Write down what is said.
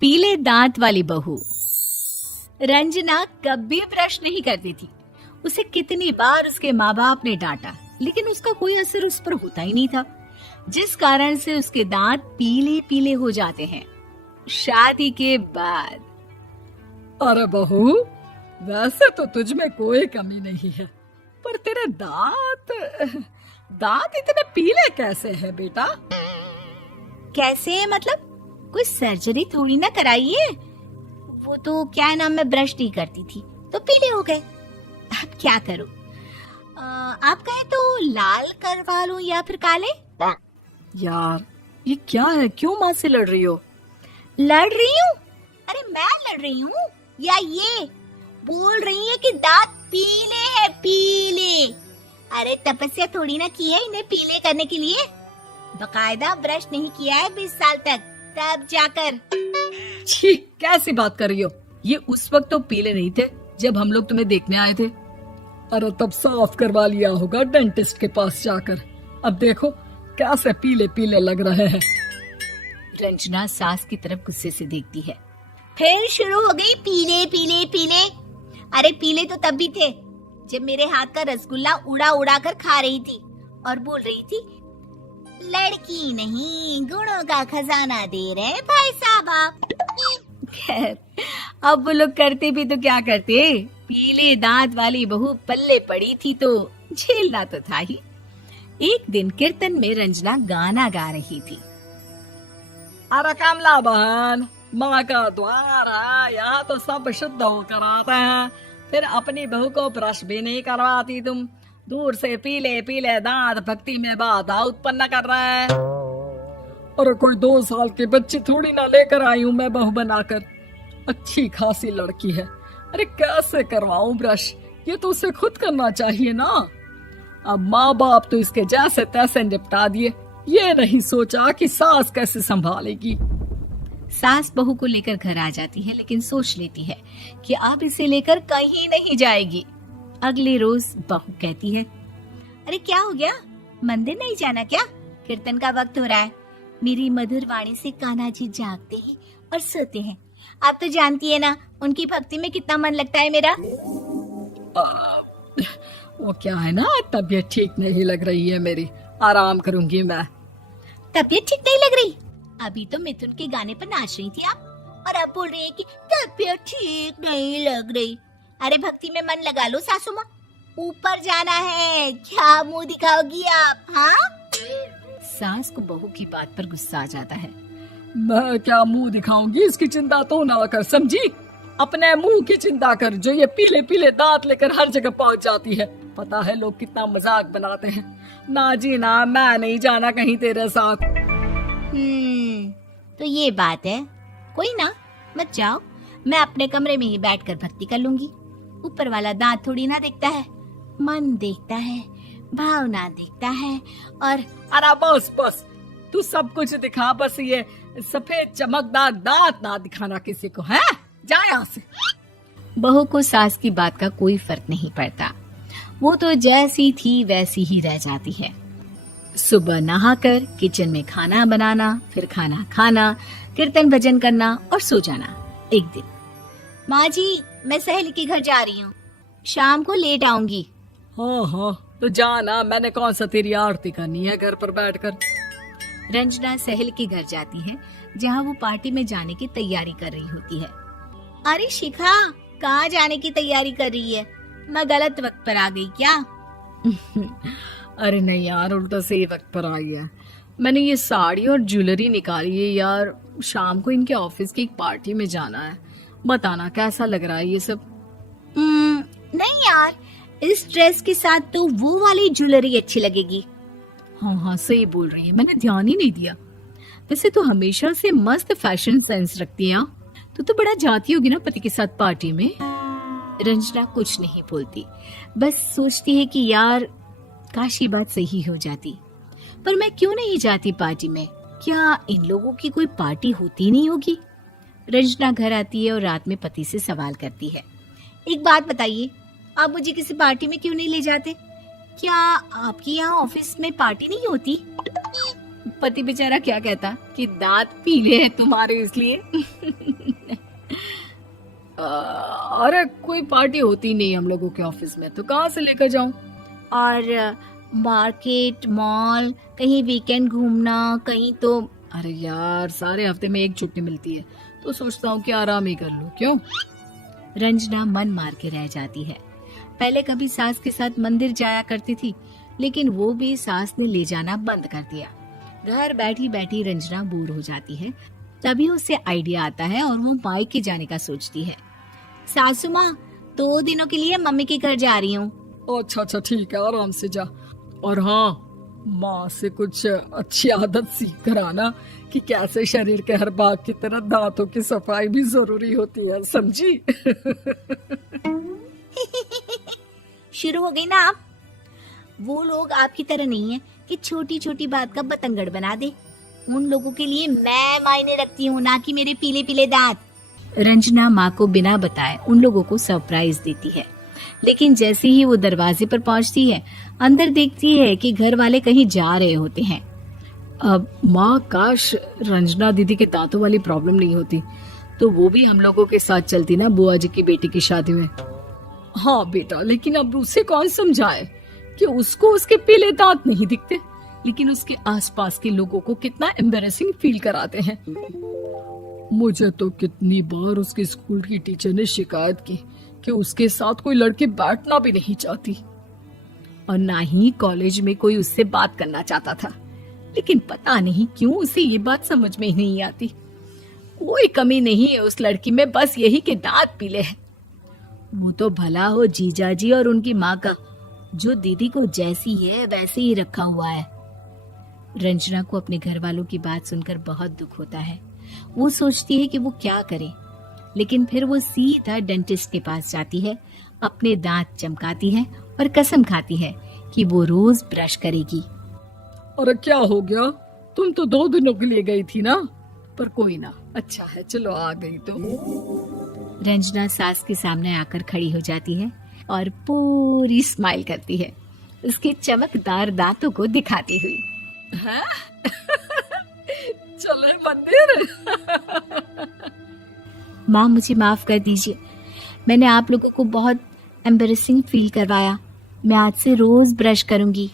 पीले दांत वाली बहू। रंजना कभी ब्रश नहीं करती थी। उसे कितनी बार उसके माँ बाप ने डांटा, लेकिन उसका कोई असर उस पर होता ही नहीं था, जिस कारण से उसके दांत पीले पीले हो जाते हैं। शादी के बाद अरे बहू, वैसे तो तुझ में कोई कमी नहीं है, पर तेरे दांत इतने पीले कैसे हैं बेटा? कैसे मतलब? कोई सर्जरी थोड़ी ना कराइए। वो तो क्या नाम, मैं ब्रश नहीं करती थी तो पीले हो गए। अब क्या करूं? आप कहें तो लाल करवा लूं या फिर काले? यार ये क्या है, क्यों माँ से लड़ रही हो? लड़ रही हूँ? अरे मैं लड़ रही हूँ या ये बोल रही है कि दांत पीले हैं, पीले। अरे तपस्या थोड़ी ना की है इन्हें पीले करने के लिए। बकायदा ब्रश नहीं किया है 20 साल तक, तब जाकर। छी, कैसी बात कर रही हो? ये उस वक्त तो पीले नहीं थे जब हम लोग तुम्हें देखने आए थे। अरे तब साफ करवा लिया होगा डेंटिस्ट के पास जाकर। अब देखो कैसे पीले पीले लग रहे हैं। रंजना सास की तरफ गुस्से से देखती है। फिर शुरू हो गई पीले पीले पीले। अरे पीले तो तब भी थे जब मेरे हाथ का रसगुल्ला उड़ा उड़ा कर खा रही थी और बोल रही थी, लड़की नहीं गुणों का खजाना दे रहे भाई साहब आप। खैर, अब वो लोग करते भी तो क्या करते, पीले दांत वाली बहू पल्ले पड़ी थी तो झेलना तो था ही। एक दिन कीर्तन में रंजना गाना गा रही थी। अरे कमला बहन, माँ का द्वार है, यहाँ तो सब शुद्ध होकर आते हैं, फिर अपनी बहू को ब्रश भी नहीं करवाती तुम। दूर से पीले पीले दांत भक्ति में बाधा उत्पन्न कर रहे हैं। अरे कोई 2 साल के बच्ची थोड़ी ना लेकर आई हूँ मैं बहू बनाकर। अच्छी खासी लड़की है, अरे कैसे करवाऊं ब्रश? ये तो उसे खुद करना चाहिए ना। अब माँ बाप तो इसके जैसे तैसे निपटा दिए, ये नहीं सोचा कि सास कैसे संभालेगी। सास बहू को लेकर घर आ जाती है, लेकिन सोच लेती है कि अब इसे लेकर कहीं नहीं जाएगी। अगले रोज बहू कहती है, अरे क्या हो गया, मंदिर नहीं जाना क्या? कीर्तन का वक्त हो रहा है। मेरी मधुर वाणी से कान्हा जी जागते हैं और सोते हैं। आप तो जानती है ना उनकी भक्ति में कितना मन लगता है मेरा। वो क्या है ना, तबीयत ठीक नहीं लग रही है मेरी, आराम करूंगी मैं। तबीयत ठीक नहीं लग रही? अभी तो मिथुन के गाने पर नाच रही थी आप, और अब बोल रही है कि तबीयत ठीक नहीं लग रही। अरे भक्ति में मन लगा लो सासू माँ, ऊपर जाना है, क्या मुंह दिखाओगी आप? हाँ? सास को बहू की बात पर गुस्सा आ जाता है। मैं क्या मुंह दिखाऊंगी, इसकी चिंता तो ना कर, समझी? अपने मुंह की चिंता कर, जो ये पीले पीले दांत लेकर हर जगह पहुंच जाती है। पता है लोग कितना मजाक बनाते हैं। ना जी ना, मैं नहीं जाना कहीं तेरे साथ। तो ये बात है, कोई ना, मत जाओ, मैं अपने कमरे में ही बैठकर भक्ति कर लूंगी। ऊपर वाला दांत थोड़ी ना देखता है, मन देखता है, भावना देखता है। और अरे बस बस, तू सब कुछ दिखा, बस ये सफेद चमकदार दांत ना दिखाना किसी को, है? जा यहाँ से। बहू को सास की बात का कोई फर्क नहीं पड़ता, वो तो जैसी थी वैसी ही रह जाती है। सुबह नहाकर किचन में खाना बनाना, फिर खाना खाना, कीर्तन भजन करना और सो जाना। एक दिन, माँ जी मैं सहेली के घर जा रही हूँ, शाम को लेट आऊंगी। हाँ हाँ तो जाना, मैंने कौन सा तेरी आरती करनी है घर पर बैठकर। रंजना सहेली के घर जाती है, जहाँ वो पार्टी में जाने की तैयारी कर रही होती है। अरे शिखा, कहाँ जाने की तैयारी कर रही है? मैं गलत वक्त पर आ गई क्या? अरे नहीं यार, उल्टा सही वक्त पर आई है। मैंने ये साड़ी और ज्वेलरी निकाली है यार, शाम को इनके ऑफिस की एक पार्टी में जाना है। बताना कैसा लग रहा है ये सब? नहीं यार, इस ड्रेस के साथ तो वो वाली ज्वेलरी अच्छी लगेगी। हाँ हाँ सही बोल रही है, मैंने ध्यान ही नहीं दिया। वैसे तो हमेशा से मस्त फैशन सेंस रखती है। तो बड़ा जाती होगी ना पति के साथ पार्टी में। रंजना कुछ नहीं बोलती, बस सोचती है कि यार काश ये बात सही हो जाती, पर मैं क्यों नहीं जाती पार्टी में? क्या इन लोगों की कोई पार्टी होती नहीं होगी? रंजना घर आती है और रात में पति से सवाल करती है, एक बात बताइए, आप मुझे किसी पार्टी में क्यों नहीं ले जाते? क्या आपकी यहाँ ऑफिस में पार्टी नहीं होती? पति बेचारा क्या कहता कि दांत पीले हैं तुम्हारे इसलिए। अरे कोई पार्टी होती नहीं हम लोगों के ऑफिस में, तो कहाँ से लेकर जाऊं? और मार्केट, मॉल, कहीं वीकेंड घूमना, कहीं तो। अरे यार, सारे हफ्ते में एक छुट्टी मिलती है, तो सोचता हूँ कि आराम ही कर लूं। क्यों? रंजना मन मार के रह जाती है। पहले कभी सास के साथ मंदिर जाया करती थी, लेकिन वो भी सास ने ले जाना बंद कर दिया। घर बैठी बैठी रंजना बोर हो जाती है। तभी उसे आइडिया आता है और वो मायके जाने का सोचती है। सासू माँ, 2 दिनों के लिए मम्मी के घर जा रही हूँ। अच्छा अच्छा, ठीक है, आराम से जा। और हाँ, माँ से कुछ अच्छी आदत सीख कर आना कि कैसे शरीर के हर भाग की तरह दांतों की सफाई भी जरूरी होती है, समझी? शुरू हो गई ना आप। वो लोग आपकी तरह नहीं है कि छोटी छोटी बात का बतंगड़ बना दे। उन लोगों के लिए मैं मायने रखती हूँ, ना कि मेरे पीले पीले दांत। रंजना माँ को बिना बताए उन लोगों को सरप्राइज देती है, लेकिन जैसे ही वो दरवाजे पर पहुंचती है, अंदर देखती है कि घर वाले कहीं जा रहे होते हैं। अब माँ, काश रंजना दीदी के दांतों वाली प्रॉब्लम नहीं होती, तो वो भी हम लोगों के साथ चलती ना बुआ जी की बेटी की शादी में। हाँ बेटा, लेकिन अब उसे कौन समझाए कि उसको उसके पीले दांत नहीं दिखते, लेकिन उसके आसपास के लोगों को कितना एम्बैरेसिंग फील कराते हैं। मुझे तो कितनी बार उसके स्कूल की टीचर ने शिकायत की कि उसके साथ कोई लड़की बैठना भी नहीं चाहती, और ना ही कॉलेज में कोई उससे बात करना चाहता था। लेकिन पता नहीं क्यों उसे ये बात समझ में ही नहीं आती। कोई कमी नहीं है उस लड़की में, बस यही कि दांत पीले हैं। वो तो भला हो जीजा जी और उनकी माँ का, जो दीदी को जैसी है वैसे ही रखा हुआ है। रंजना को अपने घर वालों की बात सुनकर बहुत दुख होता है। वो सोचती है कि वो क्या करे, लेकिन फिर वो सीधा डेंटिस्ट के पास जाती है, अपने दांत चमकाती है और कसम खाती है कि वो रोज ब्रश करेगी। अरे क्या हो गया? तुम तो 2 दिनों के लिए गई थी ना, पर कोई ना, अच्छा है, चलो आ गई तो। रंजना सास के सामने आकर खड़ी हो जाती है और पूरी स्माइल करती है, उसके चमकदार दांतों को दिखाती हुई। हैं? चले मंदिर? माँ, मुझे माफ कर दीजिए, मैंने आप लोगों को बहुत एम्बैरेसिंग फील करवाया। मैं आज से रोज ब्रश करूंगी।